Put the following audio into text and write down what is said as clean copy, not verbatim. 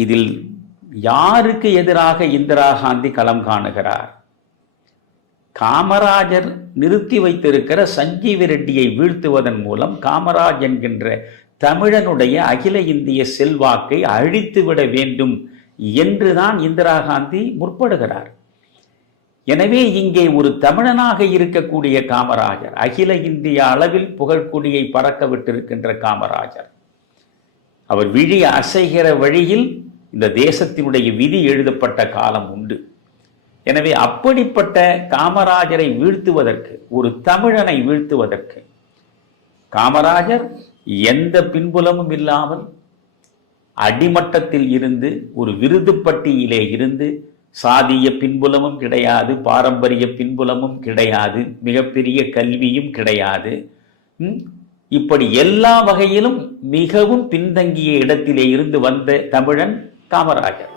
இதில் யாருக்கு எதிராக இந்திரா காந்தி களம் காணுகிறார்? காமராஜர் நிறுத்தி வைத்திருக்கிற சஞ்சீவி ரெட்டியை வீழ்த்துவதன் மூலம் காமராஜ் என்கின்ற தமிழனுடைய அகில இந்திய செல்வாக்கை அழித்துவிட வேண்டும் என்றுதான் இந்திரா காந்தி முற்படுகிறார். எனவே இங்கே ஒரு தமிழனாக இருக்கக்கூடிய காமராஜர், அகில இந்திய அளவில் புகழ்கொடியை பறக்க விட்டிருக்கின்ற காமராஜர், அவர் விழி அசைகிற வழியில் இந்த தேசத்தினுடைய விதி எழுதப்பட்ட காலம் உண்டு. எனவே அப்படிப்பட்ட காமராஜரை வீழ்த்துவதற்கு, ஒரு தமிழனை வீழ்த்துவதற்கு, காமராஜர் எந்த பின்புலமும் இல்லாமல் அடிமட்டத்தில் இருந்து ஒரு விருதுப்பட்டியிலே இருந்து, சாதிய பின்புலமும் கிடையாது, பாரம்பரிய பின்புலமும் கிடையாது, மிகப்பெரிய கல்வியும் கிடையாது, இப்படி எல்லா வகையிலும் மிகவும் பின்தங்கிய இடத்திலே இருந்து வந்த தமிழன் காமராஜர்.